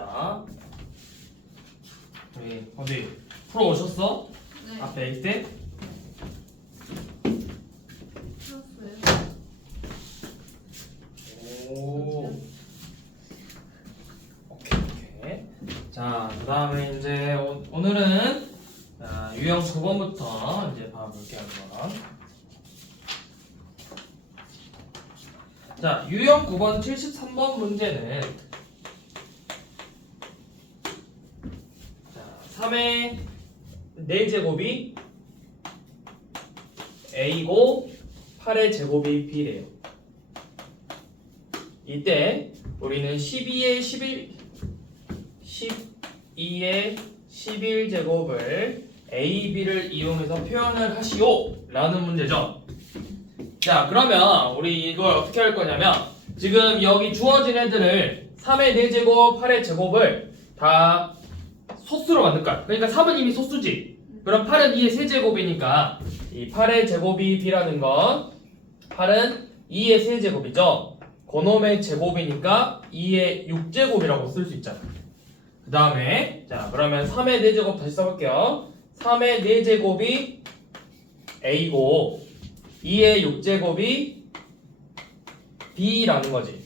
자, 우리 어디 풀어 오셨어? 네. 앞에 있을 풀었어요. 오. 오케이. 자, 그다음에 이제 오늘은 유형 9번부터 이제 봐볼게요, 한번. 자, 유형 9번 73번 문제는 자, 3의 4제곱이 A고 8의 제곱이 B래요. 이때 우리는 12의 11제곱을 A, B를 이용해서 표현을 하시오 라는 문제죠. 자, 그러면 우리 이걸 어떻게 할 거냐면 지금 여기 주어진 애들을 3의 4제곱, 8의 제곱을 다 소수로 만들 거야. 그러니까 3은 이미 소수지. 그럼 8은 2의 세제곱이니까 이 8의 제곱이 B라는 건 8은 2의 세제곱이죠. 그놈의 제곱이니까 2의 6제곱이라고 쓸 수 있잖아. 그 다음에 자, 그러면 3의 4제곱 다시 써볼게요. 3의 4제곱이 A고 2의 6제곱이 B라는 거지.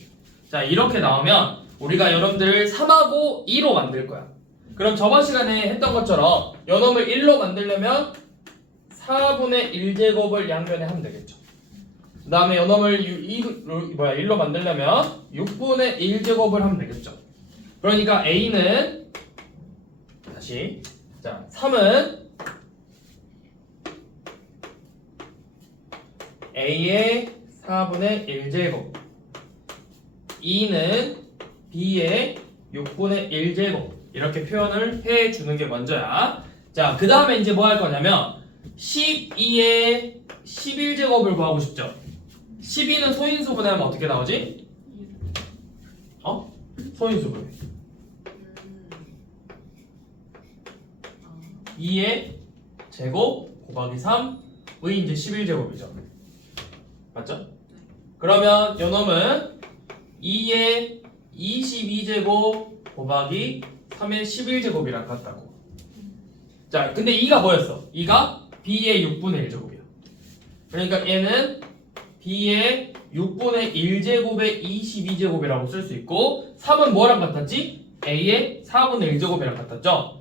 자, 이렇게 나오면 우리가 여러분들 3하고 2로 만들 거야. 그럼 저번 시간에 했던 것처럼 요놈을 1로 만들려면 4분의 1제곱을 양변에 하면 되겠죠. 그 다음에 요놈을 1로 만들려면 6분의 1제곱을 하면 되겠죠. 그러니까 A는 다시 자 3은 A의 4분의 1제곱 2는 B의 6분의 1제곱 이렇게 표현을 해주는 게 먼저야. 자, 그 다음에 이제 뭐 할 거냐면 12의 11제곱을 구하고 싶죠. 12는 소인수분해 하면 어떻게 나오지? 소인수분해 2의 제곱 곱하기 3의 이제 11제곱이죠. 맞죠? 그러면 요놈은 2의 22제곱 곱하기 3의 11제곱이랑 같다고. 자, 근데 2가 뭐였어? 2가 B의 6분의 1제곱이야. 그러니까 얘는 B의 6분의 1제곱의 22제곱이라고 쓸 수 있고 3은 뭐랑 같았지? A의 4분의 1제곱이랑 같았죠?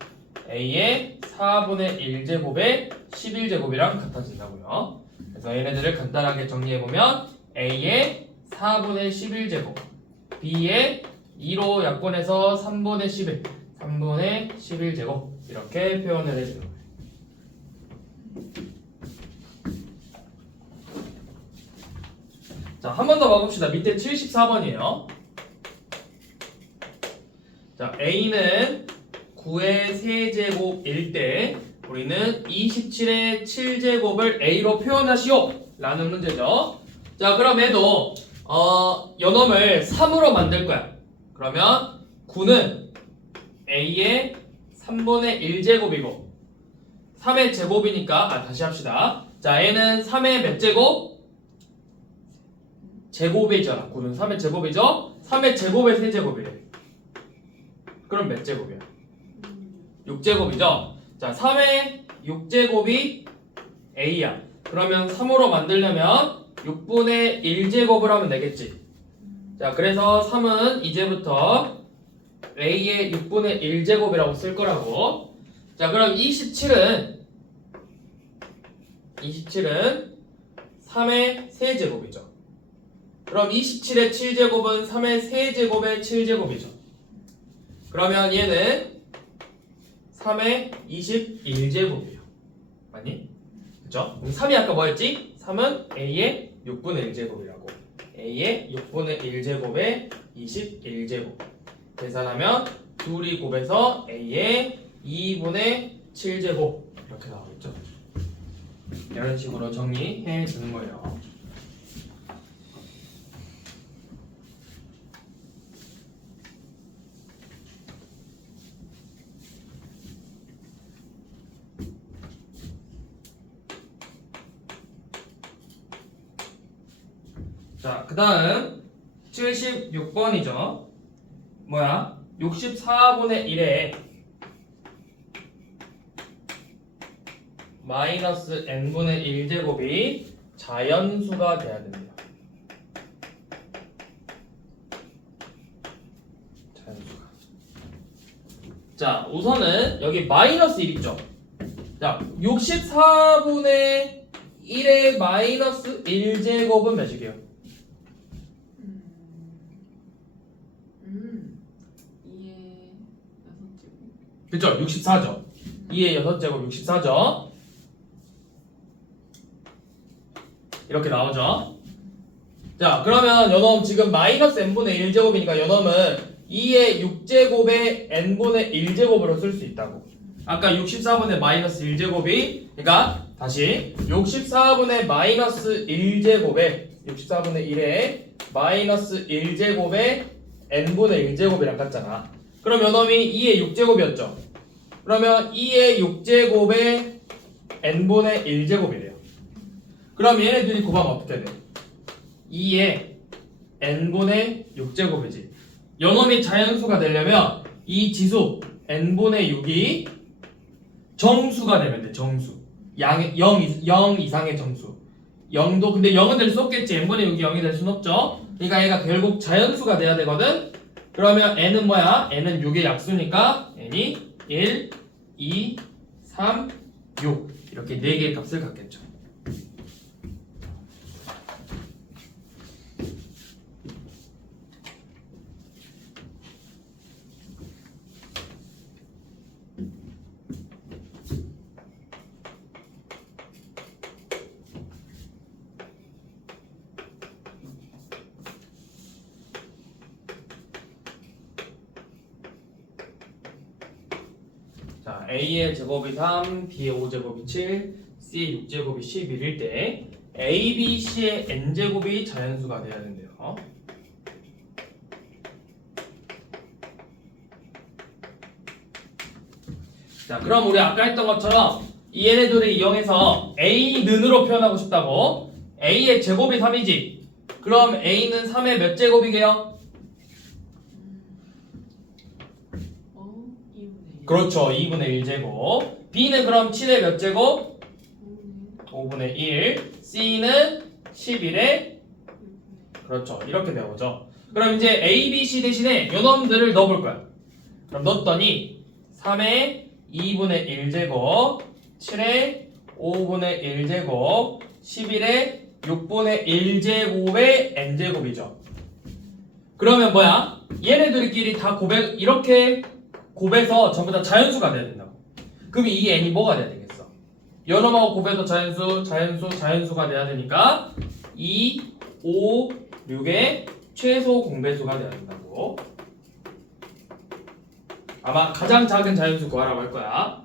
A의 4분의 1제곱의 11제곱이랑 같아진다고요. 그래서 얘네들을 간단하게 정리해보면 A의 4분의 11제곱 B의 2로 약분해서 3분의 11 3분의 11제곱 이렇게 표현을 해주는 거예요. 자, 한 번 더 봐봅시다. 밑에 74번이에요. 자, A는 9의 세제곱일 때 우리는 27의 7제곱을 A로 표현하시오 라는 문제죠. 자, 그럼 얘도 요놈을 3으로 만들 거야. 그러면 9는 A의 3분의 1제곱이고 3의 제곱이니까 다시 합시다. 자, 얘는 3의 몇 제곱? 제곱이잖아. 9는 3의 제곱이죠? 3의 제곱의 세제곱이래. 그럼 몇 제곱이야? 6제곱이죠? 자, 3의 6제곱이 A야. 그러면 3으로 만들려면 6분의 1제곱을 하면 되겠지. 자, 그래서 3은 이제부터 A의 6분의 1제곱이라고 쓸 거라고. 자, 그럼 27은 3의 세제곱이죠. 그럼 27의 7제곱은 3의 세제곱의 7제곱이죠. 그러면 얘는 3의 21제곱이에요. 맞니? 그쵸? 그럼 3이 아까 뭐였지? 3은 A의 6분의 1제곱이라고. A의 6분의 1제곱의 21제곱. 계산하면 둘이 곱해서 A의 2분의 7제곱. 이렇게 나오겠죠? 이런 식으로 정리해 주는 거예요. 자, 그 다음 76번이죠. 뭐야? 64분의 1에 마이너스 n분의 1제곱이 자연수가 돼야 됩니다. 자연수가. 자, 우선은 여기 마이너스 1 있죠? 자, 64분의 1의 마이너스 1제곱은 몇이게요? 2의 6제곱. 그쵸? 64죠? 2의 6제곱 64죠? 이렇게 나오죠? 자, 그러면 요놈 지금 마이너스 n분의 1제곱이니까 요놈은 2의 6제곱에 n분의 1제곱으로 쓸 수 있다고. 아까 64분의 마이너스 1제곱이, 그러니까 다시 64분의 마이너스 1제곱에 64분의 1에 마이너스 1제곱에 n분의 1제곱이랑 같잖아. 그럼 요놈이 2의 6제곱이었죠? 그러면 2의 6제곱에 n분의 1제곱이래요. 그럼 얘네들이 곱하면 어떻게 돼? 2의 n분의 6제곱이지. 요놈이 자연수가 되려면 이 지수 n분의 6이 정수가 되면 돼. 정수. 0 이상의 정수. 0도 근데 0은 될 수 없겠지. n분의 6이 0이 될 수는 없죠. 그러니까 얘가 결국 자연수가 돼야 되거든. 그러면 n은 뭐야? n은 6의 약수니까 n이 1, 2, 3, 6 이렇게 4개의 값을 갖겠죠. 자, A의 제곱이 3, B의 5제곱이 7, C의 6제곱이 11일 때 A, B, C의 n제곱이 자연수가 돼야 된대요. 자, 그럼 우리 아까 했던 것처럼 이 얘네들을 이용해서 A는으로 표현하고 싶다고. A의 제곱이 3이지. 그럼 A는 3의 몇 제곱이게요? 2분의 1. 그렇죠. 2분의 1제곱. B는 그럼 7의 몇 제곱? 5분의 1. C는 11의 그렇죠. 이렇게 나오죠. 그럼 이제 A, B, C 대신에 요놈들을 넣어볼 거야. 그럼 넣었더니 3의 2분의 1제곱, 7의 5분의 1제곱, 11의 6분의 1제곱의 n제곱이죠. 그러면 뭐야? 얘네들끼리 다 곱해 이렇게 곱해서 전부 다 자연수가 돼야 된다고. 그럼 이 n이 뭐가 돼야 되겠어? 요놈하고 곱해서 자연수가 돼야 되니까 2, 5, 6의 최소 공배수가 돼야 된다고. 아마 가장 작은 자연수 구하라고 할 거야.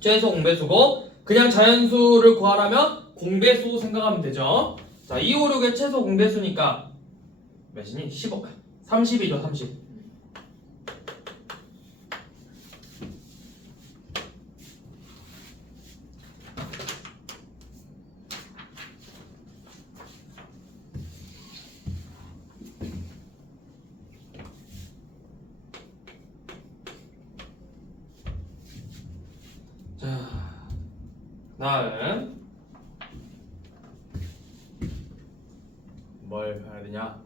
최소 공배수고 그냥 자연수를 구하려면 공배수 생각하면 되죠. 자, 2, 5, 6의 최소 공배수니까 몇이니? 15, 30이죠. 30. 자, 다음 뭘 해야 되냐?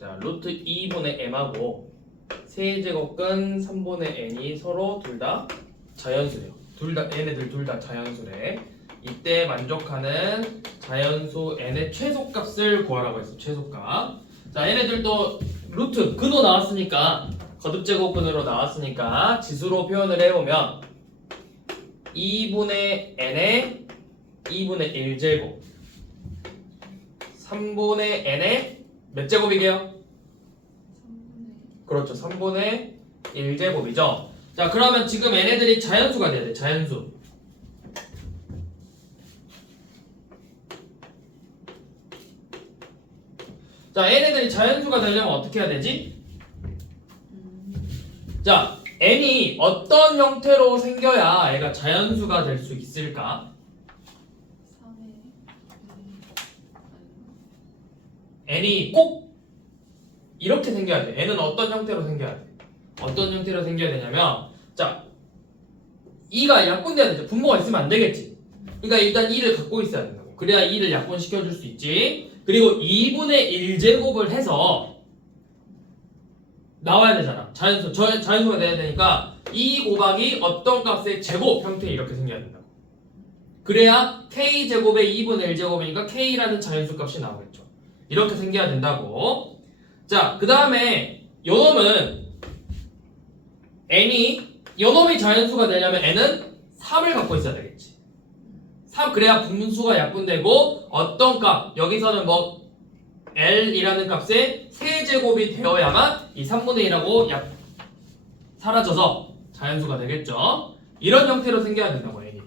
자, 루트 2분의 m하고 세제곱근 3분의 n이 서로 둘 다 자연수래요. 얘네들 둘 다 자연수래. 이때 만족하는 자연수 n의 최소값을 구하라고 했어. 최소값. 자, 얘네들도 루트 근호 나왔으니까 거듭제곱근으로 나왔으니까 지수로 표현을 해보면 2분의 n의 2분의 1제곱 3분의 n의 몇 제곱이게요? 3분의 그렇죠. 3분의 1제곱이죠. 자, 그러면 지금 얘네들이 자연수가 돼야 돼. 자연수. 자, 얘네들이 자연수가 되려면 어떻게 해야 되지? 자, n이 어떤 형태로 생겨야 얘가 자연수가 될 수 있을까? 3의 n이 꼭 이렇게 생겨야 돼. n은 어떤 형태로 생겨야 돼? 어떤 형태로 생겨야 되냐면, 자, 2가 약분돼야 되죠. 분모가 있으면 안 되겠지. 그러니까 일단 2를 갖고 있어야 된다고. 그래야 2를 약분시켜줄 수 있지. 그리고 2분의 1제곱을 해서 나와야 되잖아. 자연수가 돼야 되니까 2 곱하기 어떤 값의 제곱 형태 이렇게 생겨야 된다고. 그래야 k제곱의 2분의 1제곱이니까 k라는 자연수 값이 나오겠죠. 이렇게 생겨야 된다고. 자, 그 다음에 요놈은 요놈이 자연수가 되려면 n은 3을 갖고 있어야 되겠지. 3 그래야 분수가 약분되고 어떤 값 여기서는 뭐 L이라는 값의 세제곱이 되어야만 이 3분의 1하고 사라져서 자연수가 되겠죠. 이런 형태로 생겨야 된다고 N이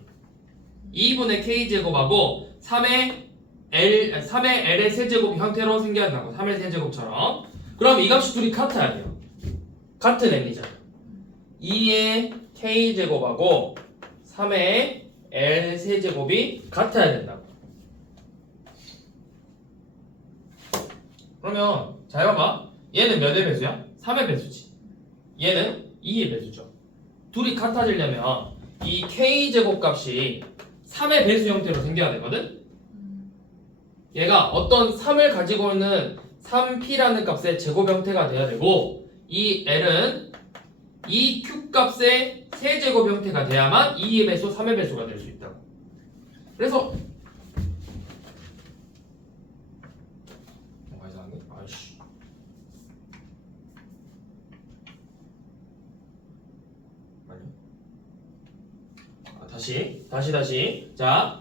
2분의 K제곱하고 3의 L의 세제곱 형태로 생겨야 된다고. 3의 세제곱처럼. 그럼 이 값이 둘이 같아야 돼요. 같은 N이잖아. 2의 K제곱하고 3의 L 세제곱이 같아야 된다고. 그러면 잘 봐봐. 얘는 몇의 배수야? 3의 배수지. 얘는 2의 배수죠. 둘이 같아지려면 이 K제곱 값이 3의 배수 형태로 생겨야 되거든? 얘가 어떤 3을 가지고 있는 3P라는 값의 제곱 형태가 돼야 되고 이 L은 이 Q 값의 세제곱 형태가 돼야만 2의 배수, 3의 배수가 될 수 있다고. 그래서 뭐가 이상하네? 아이씨. 다시. 자,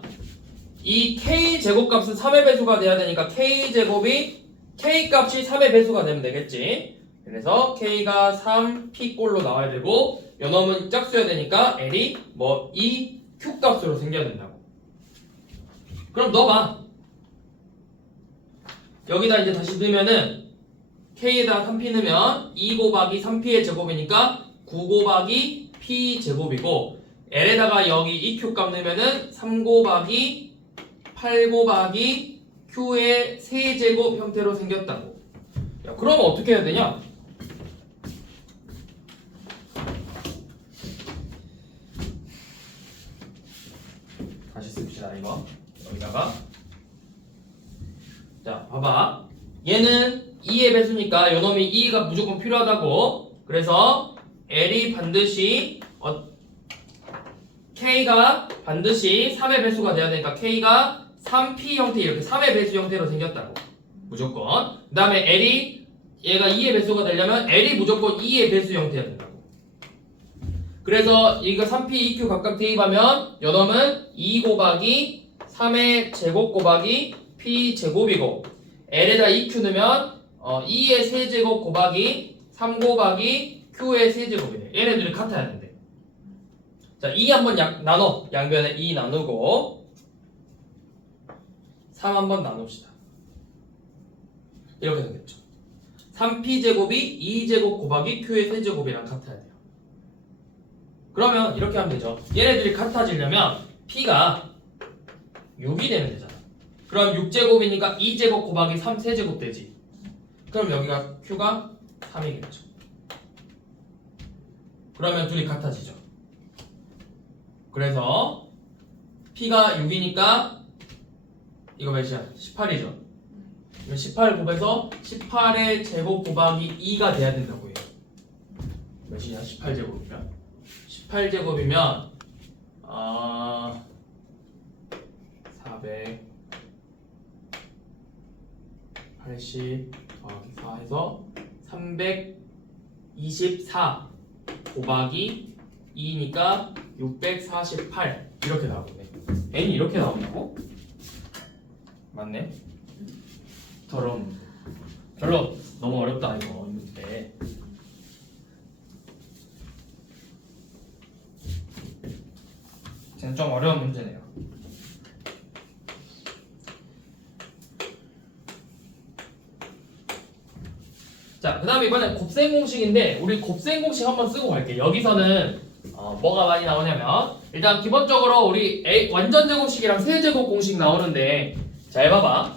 이 K 제곱값은 3의 배수가 돼야 되니까 K 값이 3의 배수가 되면 되겠지. 그래서 K가 3P꼴로 나와야 되고 요놈은 짝수여야 되니까 L이 뭐 2Q 값으로 생겨야 된다고. 그럼 넣어봐. 여기다 이제 다시 넣으면은 K에다 3P 넣으면 2 곱하기 3P의 제곱이니까 9 곱하기 P 제곱이고 L에다가 여기 2Q 값 넣으면은 3 곱하기 8 곱하기 Q의 세제곱 형태로 생겼다고. 야, 그러면 어떻게 해야 되냐? 다시 씁시다 이거. 여기다가 자 봐봐. 얘는 2의 배수니까 요놈이 2가 무조건 필요하다고. 그래서 L이 반드시 K가 반드시 3의 배수가 돼야 되니까 K가 3P 형태 이렇게 3의 배수 형태로 생겼다고. 무조건. 그 다음에 얘가 2의 배수가 되려면 L이 무조건 2의 배수 형태가 된다고. 그래서 이거 3P, 2Q 각각 대입하면 요놈은 2 곱하기 3의 제곱 곱하기 P 제곱이고 L에다 2Q 넣으면 2의 세제곱 곱하기 3 곱하기 Q의 세제곱이네. 얘네들이 같아야 된대. 자, 2 한번 나눠. 양변에 2 나누고 3 한번 나눕시다. 이렇게 되겠죠. 3P제곱이 2제곱 곱하기 Q의 세제곱이랑 같아야 돼요. 그러면 이렇게 하면 되죠. 얘네들이 같아지려면 P가 6이 되면 되잖아. 그럼 6제곱이니까 2제곱 곱하기 3 세제곱 되지. 그럼 여기가 Q가 3이겠죠. 그러면 둘이 같아지죠. 그래서 P가 6이니까 이거 몇이야? 18이죠. 18 곱해서 18의 제곱 곱하기 2가 돼야 된다고 해요. 몇이냐? 18제곱이면 18제곱이면 480 더하기 4 해서 324 곱하기 2니까 648 이렇게 나오네. n이 이렇게 나온다고? 맞네. 별로 너무 어렵다 이거 문제. 좀 어려운 문제네요. 자, 그 다음에 이번엔 곱셈 공식인데 우리 곱셈 공식 한번 쓰고 갈게. 여기서는 뭐가 많이 나오냐면 일단 기본적으로 우리 완전 제곱식이랑 세제곱 공식 나오는데 잘 봐봐.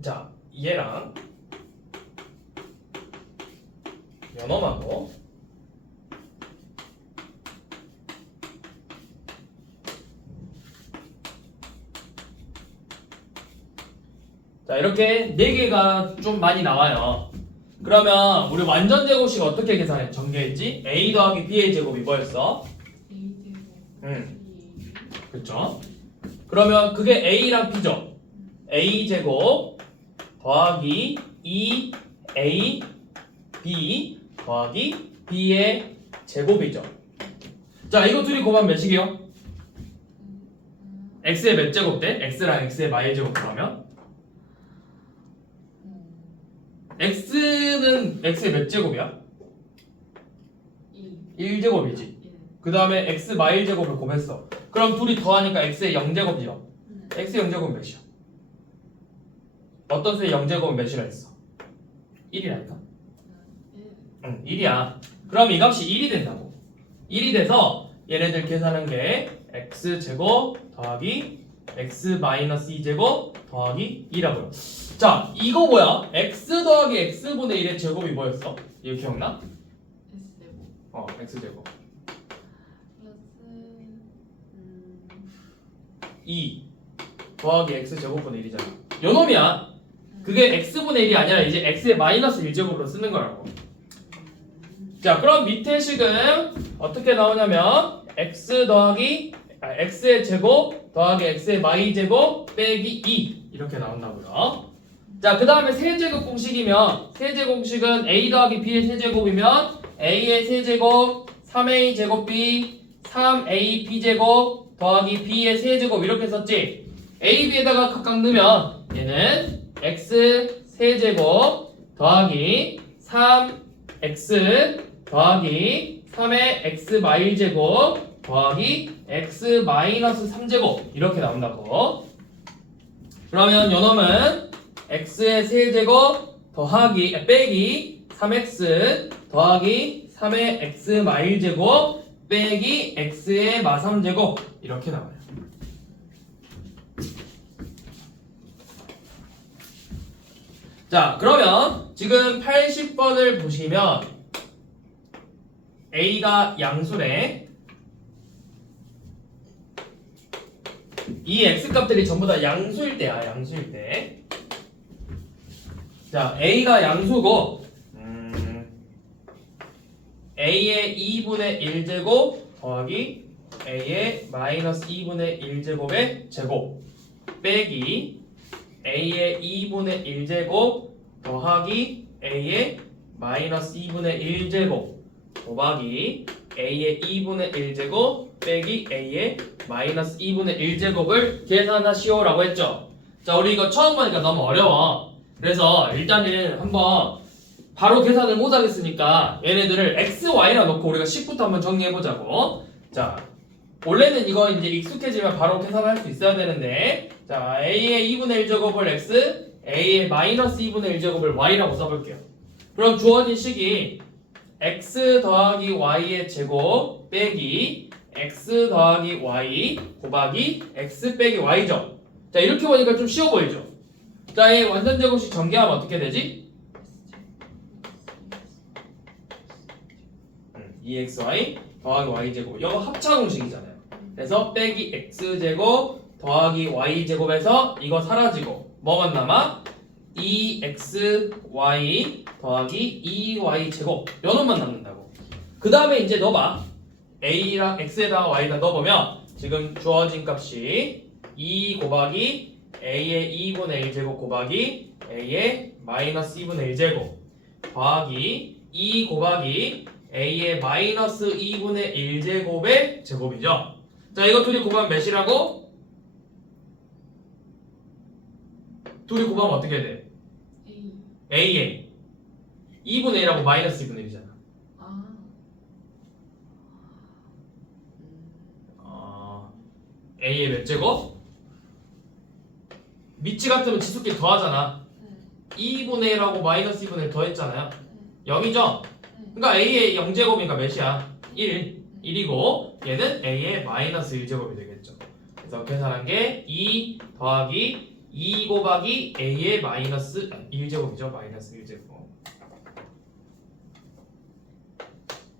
자, 얘랑 요놈하고 자, 이렇게 네 개가 좀 많이 나와요. 그러면 우리 완전 제곱식 어떻게 계산해? 전개했지? a 더하기 b의 제곱이 뭐였어? A 그쵸? 그러면 그게 a랑 b죠? a 제곱 더하기 2a b 더하기 b의 제곱이죠. 자, 이거 둘이 곱하면 몇이게요? x의 몇 제곱 돼? x랑 x의 마이 제곱 그러면? x는 x의 몇 제곱이야? 1제곱이지. 그 다음에 x 마일 제곱을 곱했어. 그럼 둘이 더하니까 x의 0제곱이요. x의 0제곱은 몇이야? 어떤 수의 0제곱은 몇이라 했어? 1이라니까? 응, 1이야. 그럼 이 값이 1이 된다고. 1이 돼서 얘네들 계산한 게 x제곱 더하기 x 마이너스 2제곱 더하기 2라고요. 자, 이거 뭐야? x 더하기 x분의 1의 제곱이 뭐였어? 이거 기억나? x제곱 플러스 2 더하기 x제곱분의 1이잖아. 요 놈이야. 그게 x분의 1이 아니라 이제 x의 마이너스 1제곱으로 쓰는 거라고. 자, 그럼 밑에 식은 어떻게 나오냐면 x 더하기 x의 제곱 더하기 x의 마이 제곱 빼기 2 이렇게 나온다고요. 자, 그 다음에 세제곱 공식이면 세제곱 공식은 a 더하기 b의 세제곱이면 a의 세제곱 3a 제곱 b 3a b 제곱 더하기 b의 세제곱 이렇게 썼지. a, b에다가 각각 넣으면 얘는 x 세제곱 더하기 3x 더하기 3의 x 마일 제곱 더하기 x 마이너스 3제곱 이렇게 나온다고. 그러면 요놈은 x의 세제곱 더하기 빼기 3x 더하기 3의 x 마일 제곱 빼기 x의 마 3제곱 이렇게 나와요. 자, 그러면 지금 80번을 보시면 a가 양수래. 이 x값들이 전부 다 양수일 때야. 양수일 때. 자, a가 양수고 a의 2분의 1제곱 더하기 a의 마이너스 2분의 1제곱의 제곱 빼기 a의 2분의 1제곱 더하기 a의 마이너스 2분의 1제곱 곱하기 a의 2분의 1제곱 빼기 a의 마이너스 2분의 1제곱을 계산하시오라고 했죠. 자, 우리 이거 처음 보니까 너무 어려워. 그래서 일단은 한번 바로 계산을 못 하겠으니까 얘네들을 x, y라 놓고 우리가 식부터 한번 정리해보자고. 자, 원래는 이거 이제 익숙해지면 바로 계산할 수 있어야 되는데, 자, a의 2분의 1제곱을 x, a의 마이너스 2분의 1제곱을 y라고 써볼게요. 그럼 주어진 식이 x 더하기 y의 제곱 빼기 x 더하기 y 곱하기 x 빼기 y죠. 자, 이렇게 보니까 좀 쉬워 보이죠? 자, 이 완전 제곱식 전개하면 어떻게 되지? 2xy 더하기 y제곱. 이거 합차 공식이잖아요. 그래서 빼기 x제곱 더하기 y제곱에서 이거 사라지고 뭐만 남아? 2xy 더하기 2y제곱 요놈만 남는다고. 그 다음에 이제 넣어봐. a랑 x에다가 y에다 넣어보면 지금 주어진 값이 2 곱하기 a의 2분의 1제곱 곱하기 a의 마이너스 2분의 1제곱 더하기 2 곱하기 a의 마이너스 2분의 1제곱의 제곱이죠. 자, 이거 둘이 곱하면 몇이라고? 둘이 곱하면 어떻게 돼? a의 2분의 1하고 마이너스 2분의 1이잖아. a의 몇 제곱? 밑치 같으면 지수끼리 더하잖아. 네. 2분의 1하고 마이너스 2분의 1 더했잖아요. 네. 0이죠? 네. 그러니까 a의 0제곱이니까 몇이야? 1이고 얘는 a의 마이너스 1제곱이 되겠죠. 그래서 계산한 게 2 더하기 2 곱하기 a의 마이너스 1제곱이죠. 마이너스 1제곱.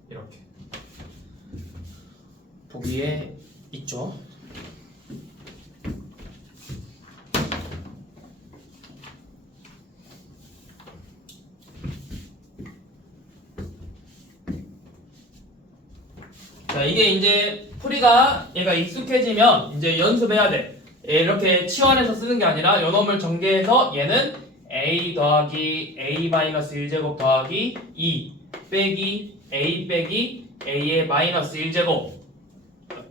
이렇게 보기에 있죠. 자, 이게 이제 풀이가 얘가 익숙해지면 이제 연습해야 돼. 이렇게 치환해서 쓰는 게 아니라 요놈을 전개해서 얘는 a 더하기 a 마이너스 1제곱 더하기 2 빼기 a 빼기 a의 마이너스 1제곱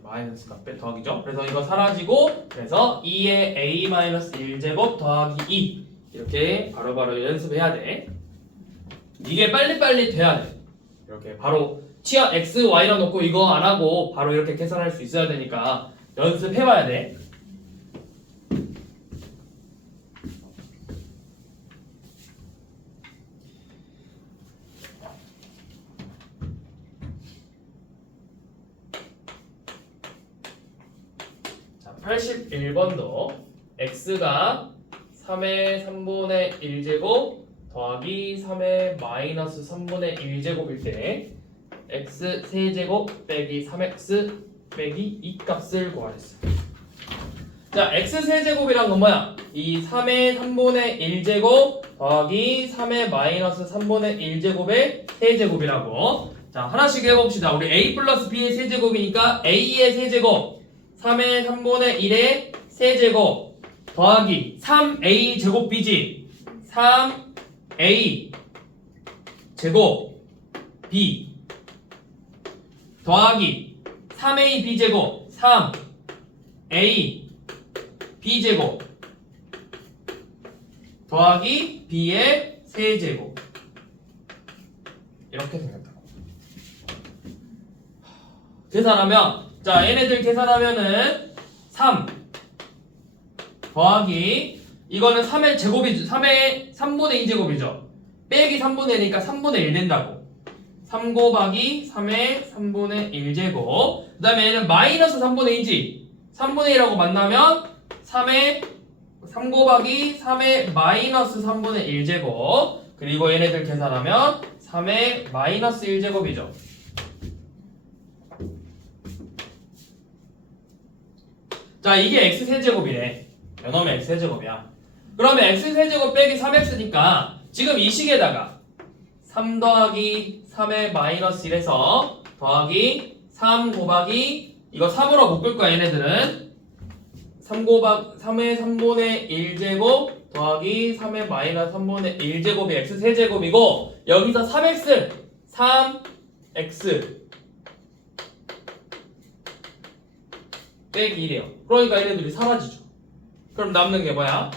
마이너스가 더하기죠. 그래서 이거 사라지고 그래서 2의 a 마이너스 1제곱 더하기 2 이렇게 바로바로 연습해야 돼. 이게 빨리빨리 돼야 돼. 이렇게 바로 치아 x, y라 놓고 이거 안 하고 바로 이렇게 계산할 수 있어야 되니까 연습해봐야 돼. 자, 81번도 x가 3의 3분의 1제곱 더하기 3의 마이너스 3분의 1제곱일 때 x 세제곱 빼기 3x 빼기 2 값을 구하랬어요. 자, x 세제곱이란 건 뭐야? 이 3의 3분의 1제곱 더하기 3의 마이너스 3분의 1제곱의 세제곱이라고. 자, 하나씩 해봅시다. 우리 a 플러스 b의 세제곱이니까 a의 세제곱 3의 3분의 1의 세제곱 더하기 3a 제곱 b지 3a 제곱 b 더하기 3a b제곱 3a b제곱 더하기 b의 세제곱 이렇게 생겼다고. 계산하면 자 얘네들 계산하면은 3 더하기 이거는 3의 제곱이죠. 3의 3분의 2제곱이죠. 빼기 3분의 1이니까 3분의 1 된다고. 3 곱하기 3의 3분의 1제곱 그 다음에 얘는 마이너스 3분의 2지 3분의 1하고 만나면 3 곱하기 3의 마이너스 3분의 1제곱 그리고 얘네들 계산하면 3의 마이너스 1제곱이죠. 자 이게 x세제곱이래. 요놈의 x세제곱이야. 그러면 x세제곱 빼기 3x니까 지금 이 식에다가 3 더하기 3의 마이너스 1에서 더하기 3 곱하기 이거 3으로 묶을 거야 얘네들은 3의 3분의 1제곱 더하기 3의 마이너스 3분의 1제곱이 x세제곱이고 여기서 3x 3x 빼기 1이에요. 그러니까 얘네들이 사라지죠. 그럼 남는 게 뭐야?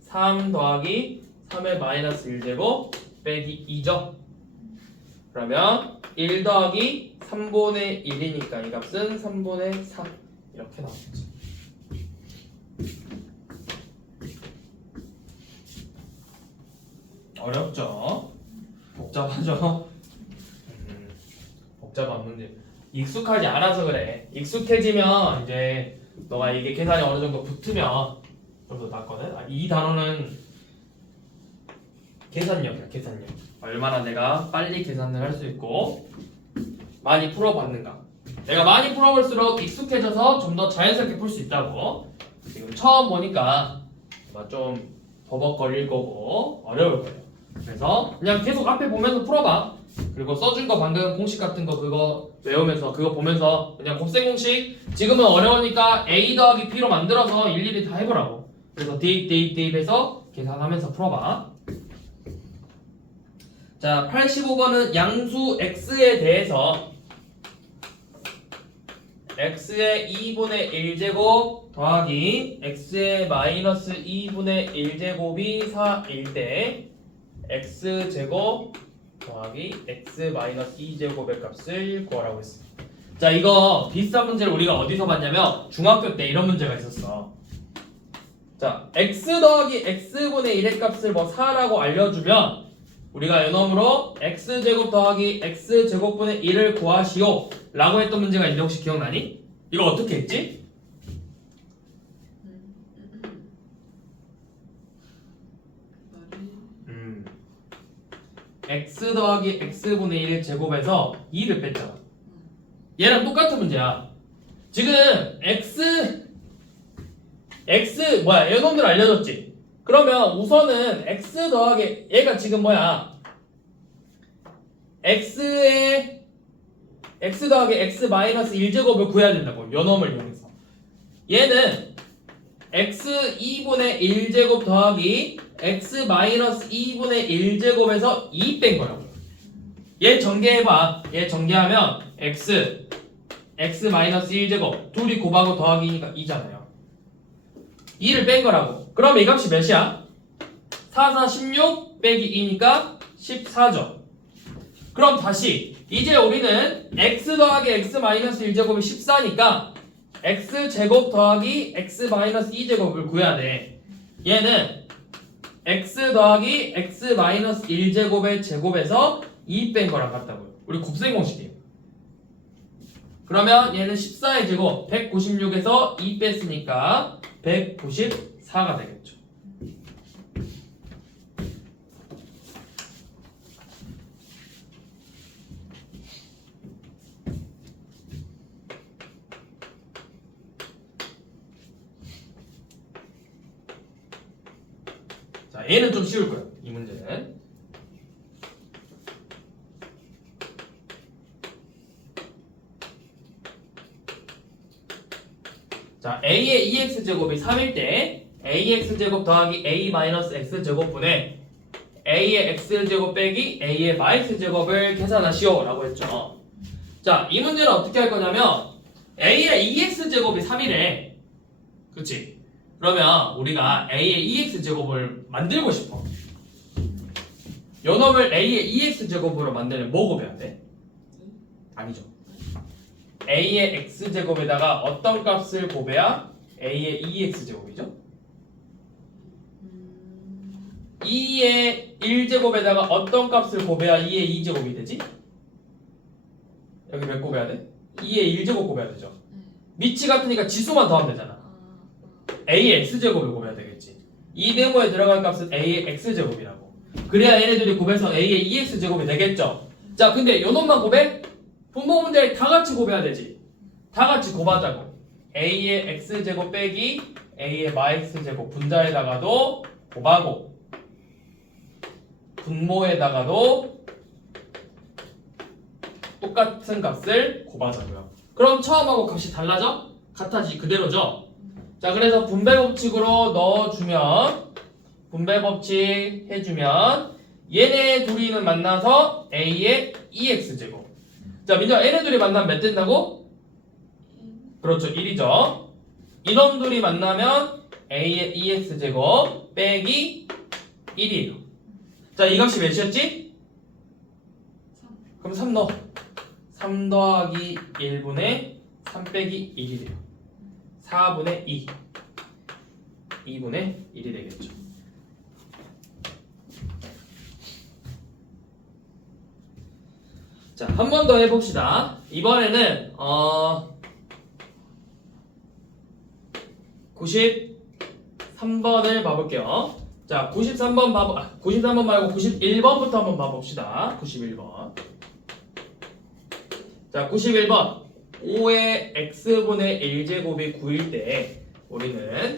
3 더하기 3의 마이너스 1제곱 빼기 2죠. 그러면 1 더하기 3분의 1이니까 이 값은 3분의 4 이렇게 나오겠지. 어렵죠? 복잡하죠? 복잡한 문제. 익숙하지 않아서 그래. 익숙해지면 이제 너가 이게 계산이 어느 정도 붙으면 좀 더 낫거든. 이 단어는 계산력이야, 계산력. 얼마나 내가 빨리 계산을 할 수 있고 많이 풀어봤는가. 내가 많이 풀어볼수록 익숙해져서 좀 더 자연스럽게 풀 수 있다고. 지금 처음 보니까 아마 좀 버벅거릴 거고 어려울 거예요. 그래서 그냥 계속 앞에 보면서 풀어봐. 그리고 써준 거 방금 공식 같은 거 그거 외우면서 그거 보면서 그냥 곱셈 공식 지금은 어려우니까 a 더하기 b로 만들어서 일일이 다 해보라고. 그래서 대입해서 계산하면서 풀어봐. 자 85번은 양수 x에 대해서 x의 2분의 1제곱 더하기 x의 마이너스 2분의 1제곱이 4일 때 x제곱 더하기 x 마이너스 2제곱의 값을 구하라고 했습니다. 자 이거 비슷한 문제를 우리가 어디서 봤냐면 중학교 때 이런 문제가 있었어. 자, x 더하기 x분의 1의 값을 뭐 4라고 알려주면 우리가 요놈으로 x제곱 더하기 x제곱분의 1을 구하시오 라고 했던 문제가 있는데 혹시 기억나니? 이거 어떻게 했지? x 더하기 x분의 1의 제곱에서 2를 뺐잖아. 얘랑 똑같은 문제야. 지금 x 뭐야 얘놈들 알려줬지? 그러면 우선은 x 더하기 얘가 지금 뭐야 x 더하기 x 마이너스 1제곱을 구해야 된다고 요놈을 이용해서 얘는 x 2분의 1제곱 더하기 x 마이너스 2분의 1제곱에서 2 뺀 거라고. 얘 전개해봐. 얘 전개하면 x 마이너스 1제곱 둘이 곱하고 더하기니까 2잖아요. 2를 뺀 거라고. 그럼 이 값이 몇이야? 4, 4, 16 빼기 2니까 14죠. 그럼 다시 이제 우리는 x 더하기 x 마이너스 1제곱이 14니까 x제곱 더하기 x 마이너스 2제곱을 구해야 돼. 얘는 x 더하기 x 마이너스 1제곱의 제곱에서 2 뺀 거랑 같다고요. 우리 곱셈 공식이에요. 그러면 얘는 14의 제곱 196에서 2 뺐으니까 194가 되겠죠. 자, 얘는 좀 쉬울 거예요. 이 문제는. 자, a의 2x제곱이 3일 때 ax제곱 더하기 a 마이너스 x제곱분의 a의 x제곱 빼기 a의 마이너스제곱을 계산하시오 라고 했죠. 자, 이 문제는 어떻게 할 거냐면 a의 2x제곱이 3이래. 그치? 그러면 우리가 a의 2x제곱을 만들고 싶어. 요 놈을 a의 2x제곱으로 만들면 뭐 곱해야 돼? 아니죠. a의 x제곱에다가 어떤 값을 곱해야 a의 2x제곱이죠? 2의 1제곱에다가 어떤 값을 곱해야 2의 2제곱이 되지? 여기 몇 곱해야 돼? 2의 1제곱 곱해야 되죠. 밑이 같으니까 지수만 더하면 되잖아. a의 x제곱을 곱해야 되겠지. 이 네모에 들어갈 값은 a의 x제곱이라고. 그래야 얘네들이 곱해서 a의 2x제곱이 되겠죠. 자, 근데 요 놈만 곱해? 분모 문제에 다 같이 곱해야 되지. 다 같이 곱하자고. a의 x제곱 빼기 a의 마x제곱 분자에다가도 곱하고 분모에다가도 똑같은 값을 곱하자고요. 그럼 처음하고 값이 달라져? 같아지 그대로죠? 자, 그래서 분배 법칙으로 넣어주면 분배 법칙 해주면 얘네 둘이는 만나서 a의 2x제곱. 자, 민정아 얘네 둘이 만나면 몇 된다고? 그렇죠, 1이죠. 이놈들이 만나면 a의 2x제곱 빼기 1이에요. 자, 이 값이 몇이었지? 그럼 3 넣어. 3 더하기 1분의 3 빼기 1이 돼요. 4분의 2 2분의 1이 되겠죠. 자, 한 번 더 해봅시다. 이번에는 93번을 봐볼게요. 자, 93번 말고 91번부터 한번 봐봅시다. 91번. 자, 91번 5의 x분의 1제곱이 9일 때 우리는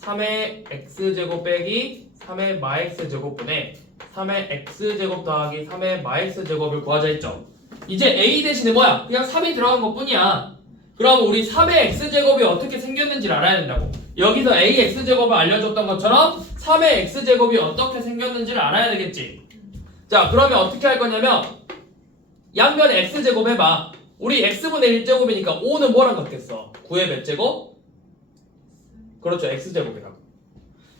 3의 x제곱 빼기 3의 마x제곱분의 3의 x제곱 더하기 3의 마x제곱을 구하자 했죠. 이제 a 대신에 뭐야? 그냥 3이 들어간 것 뿐이야. 그럼 우리 3의 x제곱이 어떻게 생겼는지를 알아야 된다고. 여기서 a x제곱을 알려줬던 것처럼 3의 x제곱이 어떻게 생겼는지를 알아야 되겠지. 자, 그러면 어떻게 할 거냐면 양변에 x제곱 해봐. 우리 x분의 1제곱이니까 5는 뭐랑 같겠어? 9의 몇 제곱? 그렇죠, x제곱이라고.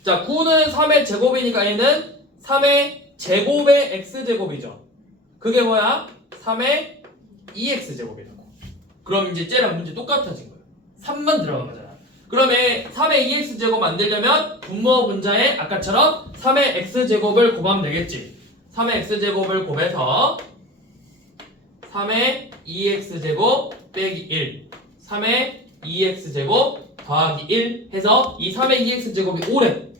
자, 9는 3의 제곱이니까 얘는 3의 제곱의 x제곱이죠. 그게 뭐야? 3의 2x제곱이라고. 그럼 이제 쟤랑 문제 똑같아진 거예요. 3만 들어간 거잖아. 그러면 3의 2x제곱 만들려면 분모 분자에 아까처럼 3의 x제곱을 곱하면 되겠지. 3의 x제곱을 곱해서 3의 2x제곱 빼기 1 3의 2x제곱 더하기 1 해서 이 3의 2x제곱이 5래.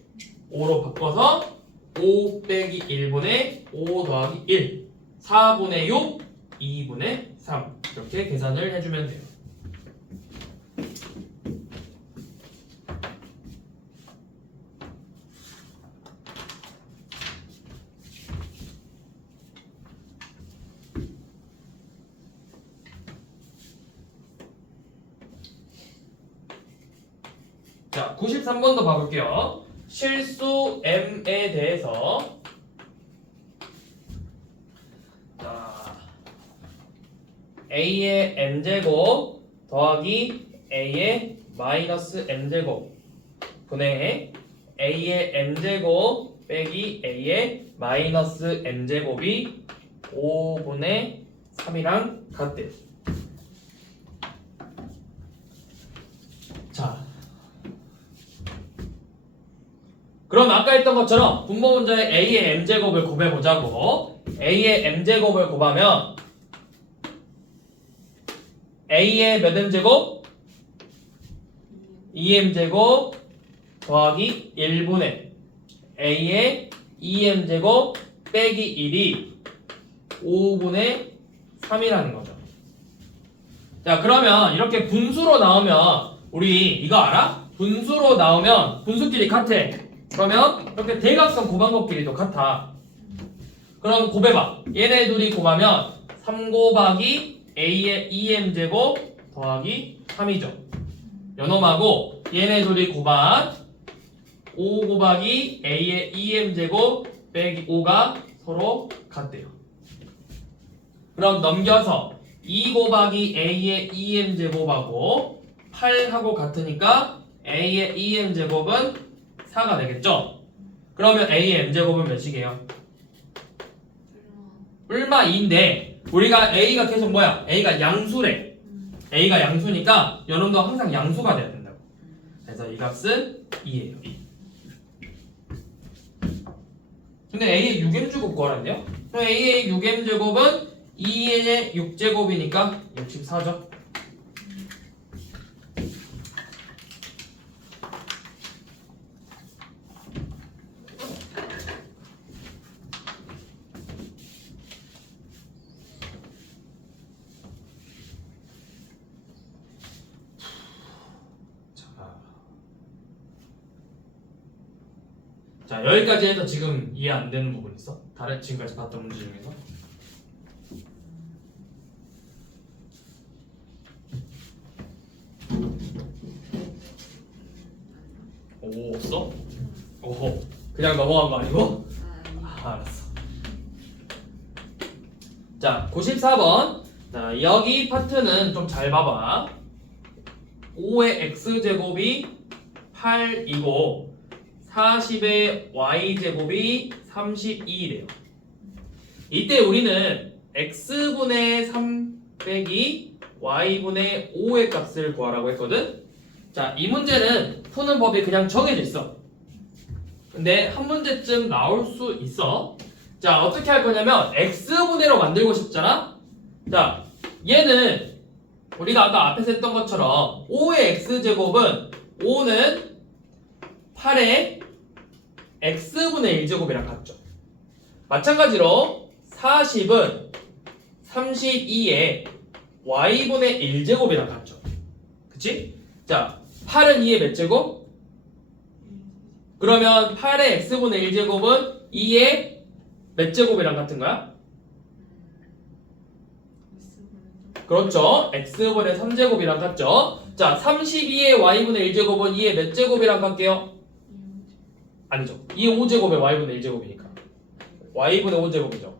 5로 바꿔서 5 빼기 1분의 5 더하기 1 4분의 6 2분의 3 이렇게 계산을 해주면 돼요. 자, 93번도 봐볼게요. 실수 m에 대해서 자, a의 m제곱 더하기 a의 마이너스 m제곱 분의 a의 m제곱 빼기 a의 마이너스 m제곱이 5분의 3이랑 같대요. 자, 그럼 아까 했던 것처럼 분모 분자에 a의 m제곱을 곱해보자고. a의 m제곱을 곱하면 a의 몇 m제곱? 2m제곱 더하기 1분의 a의 2m제곱 빼기 1이 5분의 3이라는 거죠. 자, 그러면 이렇게 분수로 나오면 우리 이거 알아? 분수로 나오면 분수끼리 같아. 그러면 이렇게 대각선 곱한것끼리도 같아. 그럼 곱해봐. 얘네 둘이 곱하면 3 곱하기 a의 2m제곱 더하기 3이죠. 요놈하고 얘네 둘이 곱한 5 곱하기 a의 2m제곱 빼기 5가 서로 같대요. 그럼 넘겨서 2 곱하기 a의 2m제곱하고 8하고 같으니까 a의 2m제곱은 4가 되겠죠? 그러면 a의 m제곱은 몇이게요? 얼마 2인데 우리가 a가 계속 뭐야? a가 양수래. a가 양수니까 요놈도 항상 양수가 돼야 된다고. 그래서 이 값은 2예요. 2. 근데 a의 6m제곱 구하란대요? 그럼 a의 6m제곱은 2의 6제곱이니까 64죠? 자, 여기까지 해서 지금 이해 안 되는 부분 있어? 다른 지금까지 봤던 문제 중에서? 오, 없어? 오호, 그냥 넘어간 거 아니고? 알았어. 자, 94번. 자, 여기 파트는 좀 잘 봐봐. 5의 x제곱이 8이고 40의 y제곱이 32래요. 이때 우리는 x분의 3 빼기 y분의 5의 값을 구하라고 했거든. 자, 이 문제는 푸는 법이 그냥 정해져 있어. 근데 한 문제쯤 나올 수 있어. 자, 어떻게 할 거냐면 x분의로 만들고 싶잖아. 자, 얘는 우리가 아까 앞에서 했던 것처럼 5의 x제곱은 5는 8의 x분의 1제곱이랑 같죠. 마찬가지로 40은 32의 y분의 1제곱이랑 같죠. 그치? 자, 8은 2의 몇 제곱? 그러면 8의 x분의 1제곱은 2의 몇 제곱이랑 같은 거야? 그렇죠. x분의 3제곱이랑 같죠. 자, 32의 y분의 1제곱은 2의 몇 제곱이랑 같게요? 아니죠. 2의 5제곱의 y분의 1제곱이니까 y분의 5제곱이죠.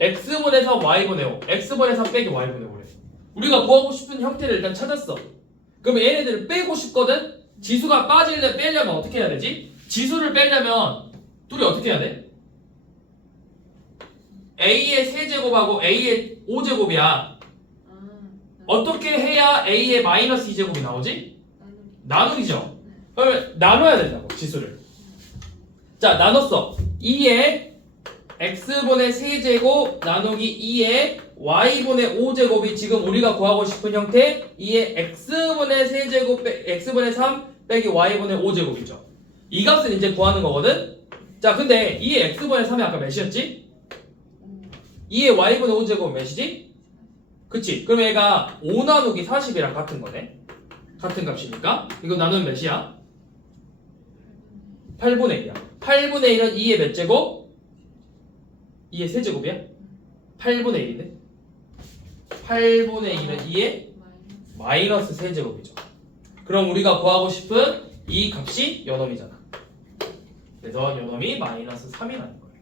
x분의 3 y분의 5 x분의 3 빼기 y분의 5래. 우리가 구하고 싶은 형태를 일단 찾았어. 그러면 얘네들을 빼고 싶거든? 지수가 빼려면 어떻게 해야 되지? 지수를 빼려면 둘이 어떻게 해야 돼? a의 세제곱하고 a의 5제곱이야. 어떻게 해야 a의 마이너스 2제곱이 나오지? 나누기죠. 그러면 나눠야 된다고 지수를. 자 나눴어. 2의 x분의 세제곱 나누기 2의 y분의 5제곱이 지금 우리가 구하고 싶은 형태 2의 x분의 세제곱 x분의 3 빼기 y분의 5제곱이죠. 이 값은 이제 구하는 거거든. 자 근데 2의 x분의 3이 아까 몇이었지? 2의 y분의 5제곱은 몇이지? 그치? 그럼 얘가 5 나누기 40이랑 같은 거네. 같은 값이니까 이거 나누면 몇이야? 8분의 1이야. 8분의 1은 2의 몇 제곱? 2의 세제곱이야? 8분의 1인데? 8분의 1은 2의 마이너스 세제곱이죠. 그럼 우리가 구하고 싶은 이 값이 요놈이잖아. 그래서 요놈이 마이너스 3이라는 거예요.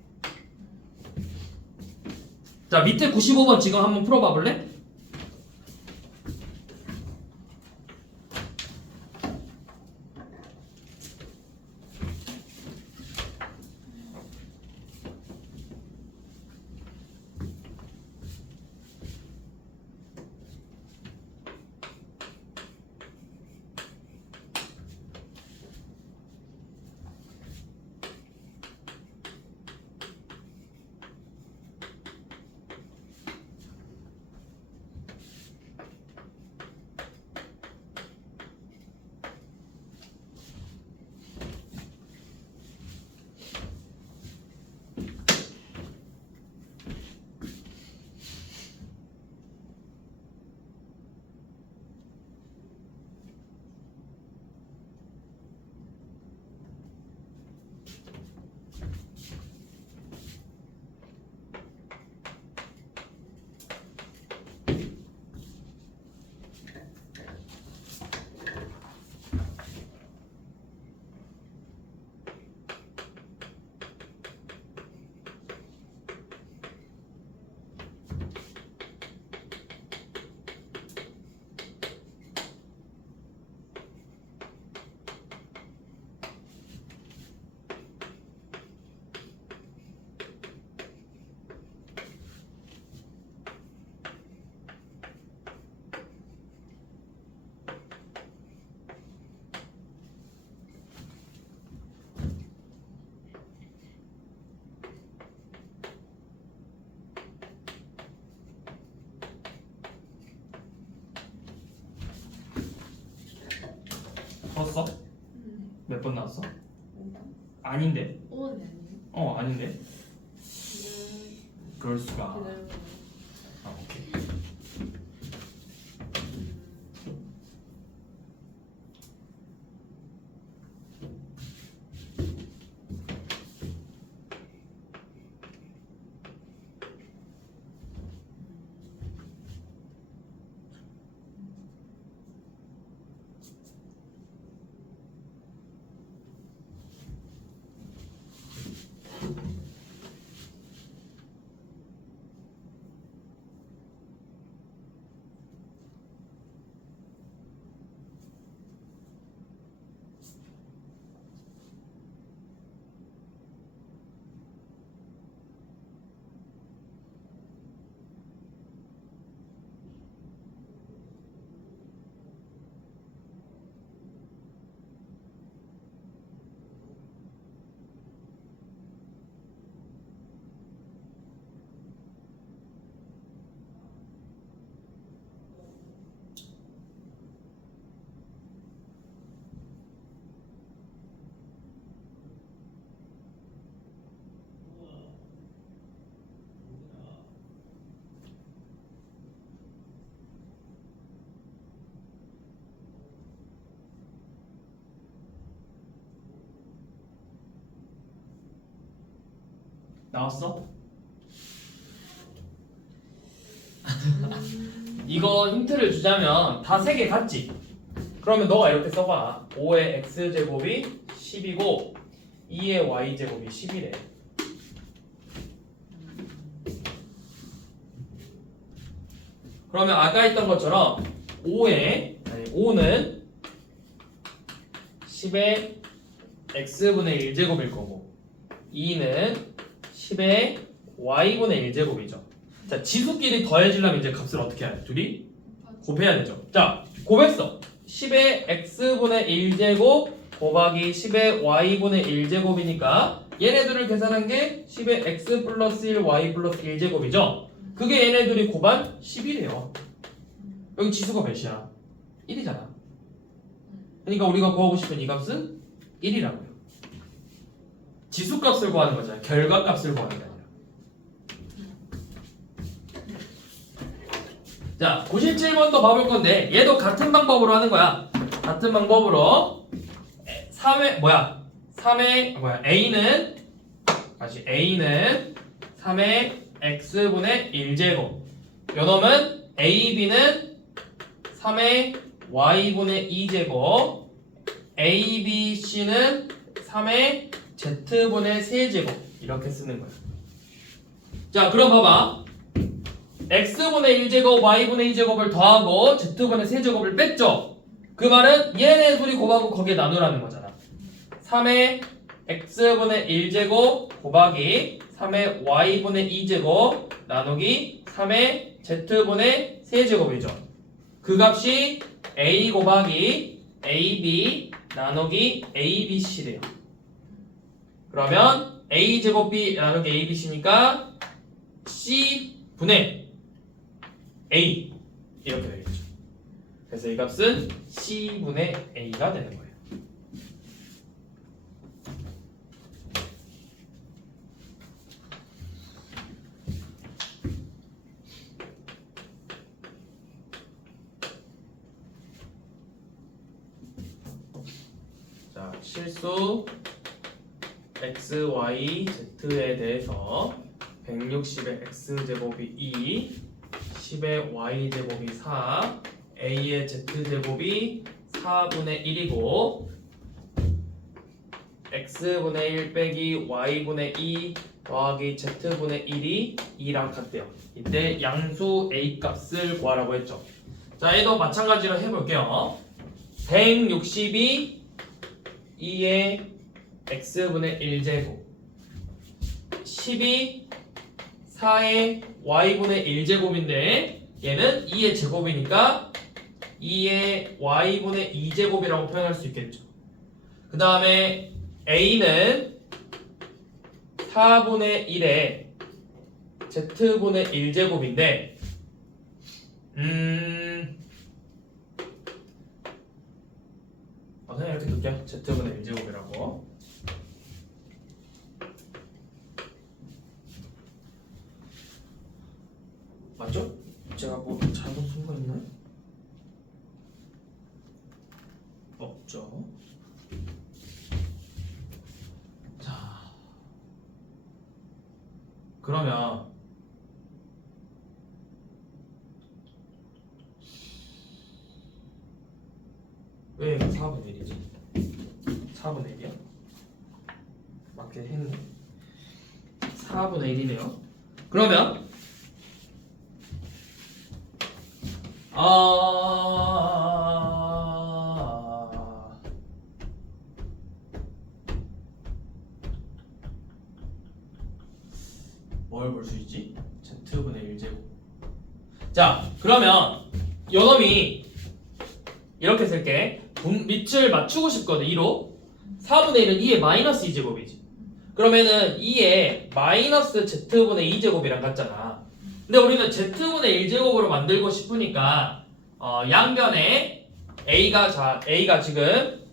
자 밑에 95번 지금 한번 풀어봐 볼래? 풀었어? 몇 번 나왔어? 5번? 아닌데. 5번이 아니에요? 아닌데. 그럴 수가. 기다려봐요. 오케이. 나왔어? 이거 힌트를 주자면 다 세 개 같지? 그러면 너가 이렇게 써봐. 5의 x제곱이 10이고 2의 y제곱이 10이래. 그러면 아까 했던 것처럼 5는 10의 x분의 1제곱일 거고 2는 10의 y분의 1제곱이죠. 자, 지수끼리 더해지려면 이제 값을 어떻게 해야 돼? 둘이 곱해야 되죠. 자, 곱했어. 10의 x분의 1제곱 곱하기 10의 y분의 1제곱이니까 얘네들을 계산한 게 10의 x 플러스 1 y 플러스 1제곱이죠. 그게 얘네들이 곱한 10이래요. 여기 지수가 몇이야? 1이잖아. 그러니까 우리가 구하고 싶은 이 값은 1이라고요. 지수값을 구하는 거잖아. 결과값을 구하는 게 아니라. 자, 97번도 봐볼 건데 얘도 같은 방법으로 하는 거야. 같은 방법으로 3의 a는 다시 a는 3의 x분의 1제곱. 요놈은 ab는 3의 y분의 2제곱. abc는 3의 z분의 3제곱. 이렇게 쓰는 거야. 자, 그럼 봐봐. x분의 1제곱, y분의 2제곱을 더하고 z분의 3제곱을 뺐죠? 그 말은 얘네 둘이 곱하고 거기에 나누라는 거잖아. 3의 x분의 1제곱 곱하기 3의 y분의 2제곱 나누기 3의 z분의 3제곱이죠. 그 값이 a 곱하기 ab 나누기 abc래요. 그러면 a제곱 b 나누기 abc니까 c분의 a 이렇게 되겠죠. 그래서 이 값은 c분의 a가 되는 거예요. 자, 실수 x, y, z에 대해서 160의 x제곱이 2, 10의 y제곱이 4, a의 z제곱이 4분의 1이고 x분의 1 빼기 y분의 2 더하기 z분의 1이 2랑 같대요. 이때 양수 a 값을 구하라고 했죠. 자, 얘도 마찬가지로 해볼게요. 160이 2의 x분의 1제곱 10이 4의 y분의 1제곱인데 얘는 2의 제곱이니까 2의 y분의 2제곱이라고 표현할 수 있겠죠. 그 다음에 a는 4분의 1의 z분의 1제곱인데 그냥 이렇게 둘게요. z분의 1제곱이라고. 맞죠? 제가 뭐 잘못 쓴 거 있나요? 없죠. 자, 그러면 왜 이거 4분의 1이지? 4분의 1이야? 맞게 했네. 4분의 1이네요. 그러면 뭘 볼 수 있지? z분의 1제곱. 자, 그러면 요놈이 이렇게 쓸게. 밑을 맞추고 싶거든. 2로 4분의 1은 2의 마이너스 2제곱이지. 그러면은 2의 마이너스 z분의 2제곱이랑 같잖아. 근데 우리는 z분의 1제곱으로 만들고 싶으니까 양변에 A가 지금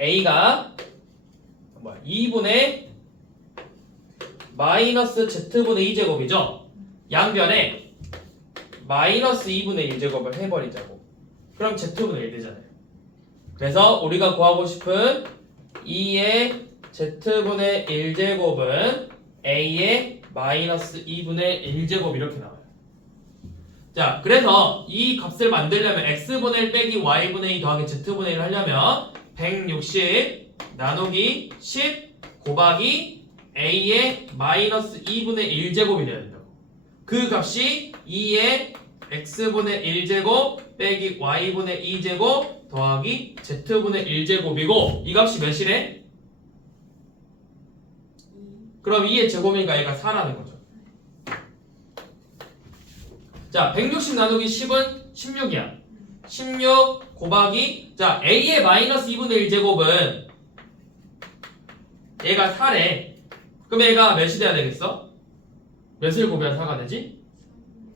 A가 2분의 마이너스 z분의 2제곱이죠. 양변에 마이너스 2분의 1제곱을 해버리자고. 그럼 z분의 1 되잖아요. 그래서 우리가 구하고 싶은 2의 z분의 1제곱은 A의 마이너스 2분의 1제곱 이렇게 나와요. 자, 그래서 이 값을 만들려면 x분의 1 빼기 y분의 2 더하기 z분의 1을 하려면 160 나누기 10 곱하기 a의 마이너스 2분의 1제곱이 돼야 된다고. 그 값이 2의 x분의 1제곱 빼기 y분의 2제곱 더하기 z분의 1제곱이고 이 값이 몇이래? 그럼 2의 제곱이니까 얘가 4라는 거죠. 자, 160 나누기 10은 16이야. 16 곱하기 자 a의 마이너스 2분의 1제곱은 얘가 4래. 그럼 얘가 몇이 돼야 되겠어? 몇을 곱해야 4가 되지?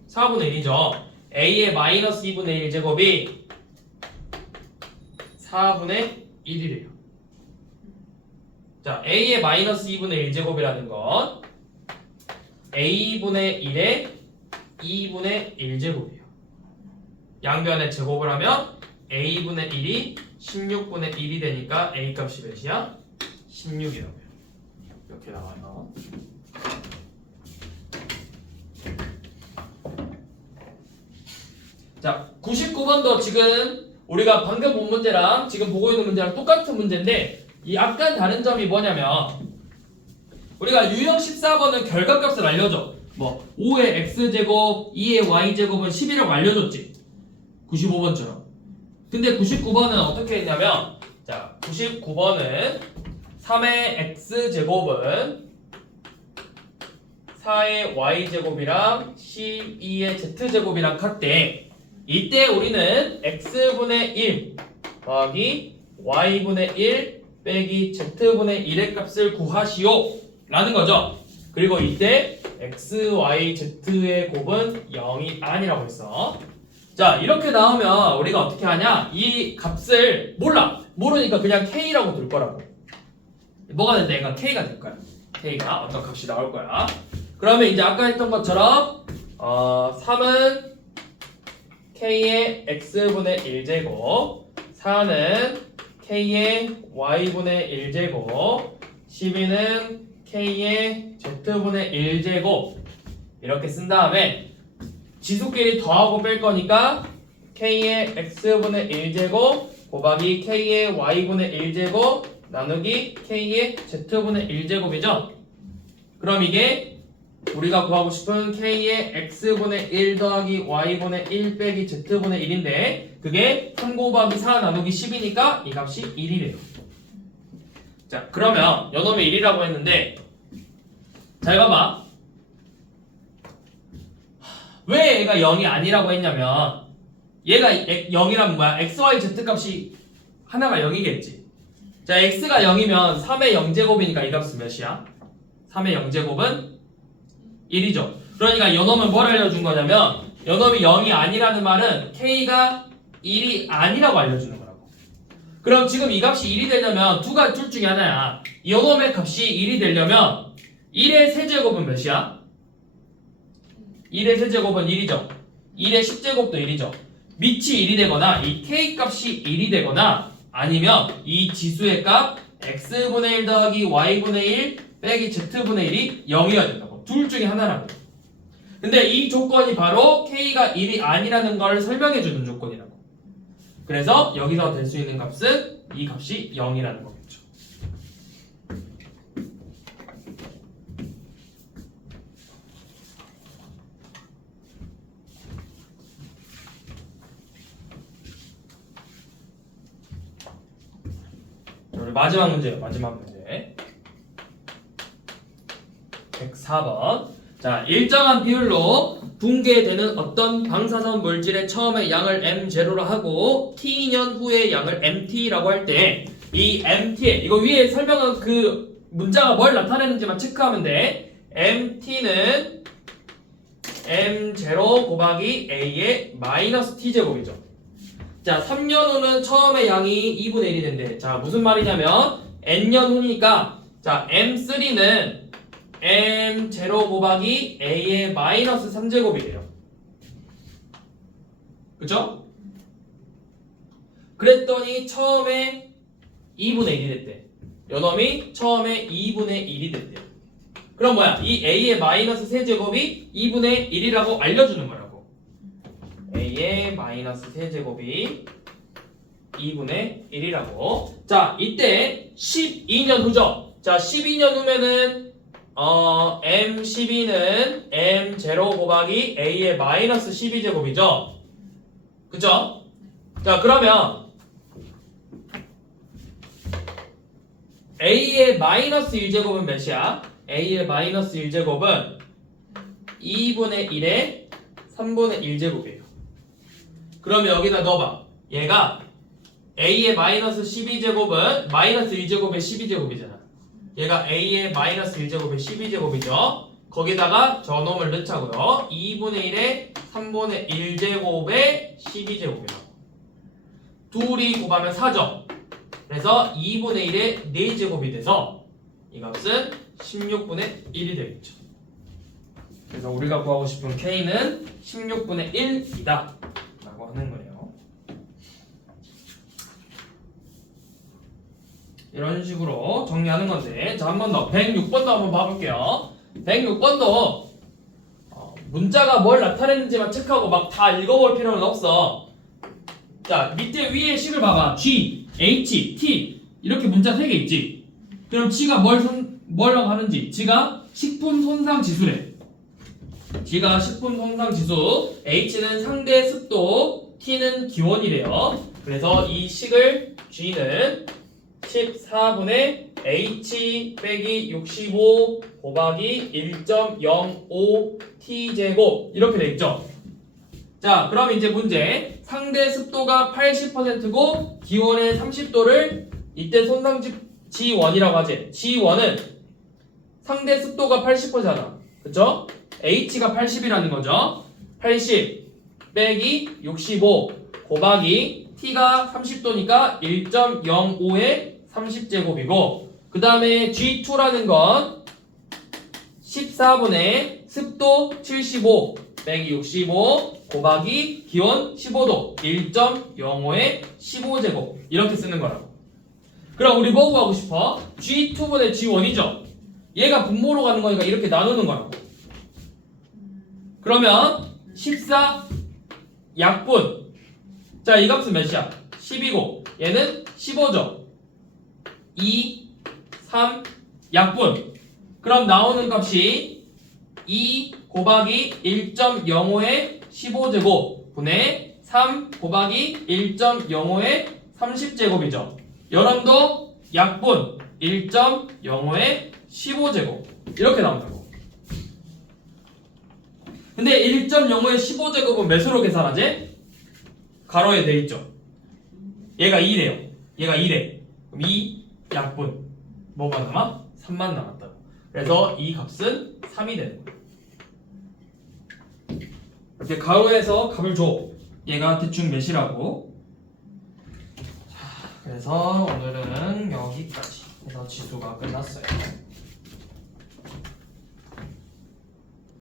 4분의 1이죠. a의 마이너스 2분의 1제곱이 4분의 1이래요. 자, a의 마이너스 2분의 1제곱이라는 건 a분의 1의 2분의 1제곱이에요. 양변의 제곱을 하면 a분의 1이 16분의 1이 되니까 a 값이 몇이야? 16이라고요. 이렇게 나와요. 자, 99번도 지금 우리가 방금 본 문제랑 지금 보고 있는 문제랑 똑같은 문제인데 이 약간 다른 점이 뭐냐면 우리가 유형 14번은 결과값을 알려줘. 뭐 5의 x제곱, 2의 y제곱은 10이라고 알려줬지. 95번처럼. 근데 99번은 어떻게 했냐면 자, 99번은 3의 x제곱은 4의 y제곱이랑 12의 z제곱이랑 같대. 이때 우리는 x분의 1 더하기 y분의 1 빼기 z분의 1의 값을 구하시오 라는 거죠. 그리고 이때 x, y, z의 곱은 0이 아니라고 했어. 자, 이렇게 나오면 우리가 어떻게 하냐? 이 값을 모르니까 그냥 k라고 둘 거라고. 뭐가 된다? 얘가 k가 될 거야. k가 어떤 값이 나올 거야. 그러면 이제 아까 했던 것처럼 3은 k의 x분의 1제곱, 4는 k의 y분의 1제곱, 12는 k의 z분의 1제곱 이렇게 쓴 다음에 지수끼리 더하고 뺄 거니까 k의 x분의 1제곱 곱하기 k의 y분의 1제곱 나누기 k의 z분의 1제곱이죠. 그럼 이게 우리가 구하고 싶은 k의 x분의 1 더하기 y분의 1 빼기 z분의 1인데 그게 3 곱하기 4 나누기 10이니까 이 값이 1이래요. 자, 그러면 요놈이 1이라고 했는데 잘 봐봐. 왜 얘가 0이 아니라고 했냐면 얘가 0이란 뭐야? x, y, z 값이 하나가 0이겠지. 자, x가 0이면 3의 0제곱이니까 이 값은 몇이야? 3의 0제곱은 1이죠. 그러니까 요놈은 뭘 알려준 거냐면 요놈이 0이 아니라는 말은 k가 1이 아니라고 알려주는 거라고. 그럼 지금 이 값이 1이 되려면 둘 중에 하나야. 요놈의 값이 1이 되려면 1의 세제곱은 몇이야? 1의 세제곱은 1이죠. 1의 10제곱도 1이죠. 밑이 1이 되거나 이 k 값이 1이 되거나 아니면 이 지수의 값 x분의 1 더하기 y분의 1 빼기 z분의 1이 0이어야 된다고. 둘 중에 하나라고. 근데 이 조건이 바로 k가 1이 아니라는 걸 설명해주는 조건이라고. 그래서 여기서 될 수 있는 값은 이 값이 0이라는 거겠죠. 우리 마지막 문제예요. 마지막 문제. 104번. 자, 일정한 비율로 붕괴되는 어떤 방사선 물질의 처음에 양을 m0로 하고 t년 후에 양을 mt라고 할 때 이 mt 이거 위에 설명한 그 문자가 뭘 나타내는지만 체크하면 돼. mt는 m0 곱하기 a의 마이너스 t제곱이죠. 자, 3년 후는 처음에 양이 2분의 1이 된대. 자, 무슨 말이냐면 n년 후니까 자, m3는 m0 곱하기 a의 마이너스 3제곱이래요. 그쵸? 그랬더니 처음에 2분의 1이 됐대. 요놈이 처음에 2분의 1이 됐대요. 그럼 뭐야? 이 a의 마이너스 세제곱이 2분의 1이라고 알려주는 거라고. a의 마이너스 세제곱이 2분의 1이라고. 자, 이때 12년 후죠. 자, 12년 후면은 m12는 m0 곱하기 a의 마이너스 12제곱이죠. 그쵸? 자, 그러면 a의 마이너스 1제곱은 몇이야? a의 마이너스 1제곱은 2분의 1의 3분의 1제곱이에요. 그러면 여기다 넣어봐. 얘가 a의 마이너스 12제곱은 마이너스 2제곱의 12제곱이잖아. 얘가 a의 마이너스 1제곱의 12제곱이죠. 거기다가 저놈을 넣자고요. 2분의 1에 3분의 1제곱의 12제곱이라고. 둘이 곱하면 4죠. 그래서 2분의 1에 4제곱이 돼서 이 값은 16분의 1이 되겠죠. 그래서 우리가 구하고 싶은 k는 16분의 1이다 라고 하는 거예요. 이런 식으로 정리하는 건데, 자, 한 번 더 106번도 한번 봐볼게요. 106번도 문자가 뭘 나타내는지만 체크하고 막 다 읽어볼 필요는 없어. 자, 밑에 위에 식을 봐봐. G, H, T 이렇게 문자 3개 있지. 그럼 G가 뭐라고 하는지. G가 식품 손상 지수래. G가 식품 손상 지수, H는 상대 습도, T는 기온이래요. 그래서 이 식을 G는 14분의 H 빼기 65 곱하기 1.05 T제곱 이렇게 돼 있죠. 자, 그럼 이제 문제. 상대 습도가 80%고 기온의 30도를 이때 손상 G1이라고 하지. G1은 상대 습도가 80%잖아. 그쵸? H가 80이라는 거죠. 80 빼기 65 곱하기 T가 30도니까 1.05의 30제곱이고, 그 다음에 G2라는 건 14분의 습도 75 빼기 65 곱하기 기온 15도 1.05의 15제곱 이렇게 쓰는 거라고. 그럼 우리 뭐 구하고 싶어? G2분의 G1이죠? 얘가 분모로 가는 거니까 이렇게 나누는 거라고. 그러면 14 약분. 자, 이 값은 몇이야? 10이고 얘는 15죠. 2, 3 약분. 그럼 나오는 값이 2 곱하기 1.05의 15제곱 분의 3 곱하기 1.05의 30제곱이죠. 여러분도 약분 1.05의 15제곱 이렇게 나온다고. 근데 1.05의 15제곱은 몇으로 계산하지? 가로에 돼 있죠. 얘가 2래요. 얘가 2래. 그럼 2 약분 뭐가 남아? 3만 남았다고. 그래서 이 값은 3이 되는 거예요. 이렇게 가로에서 값을 줘. 얘가 대충 몇이라고. 자, 그래서 오늘은 여기까지 해서 지수가 끝났어요.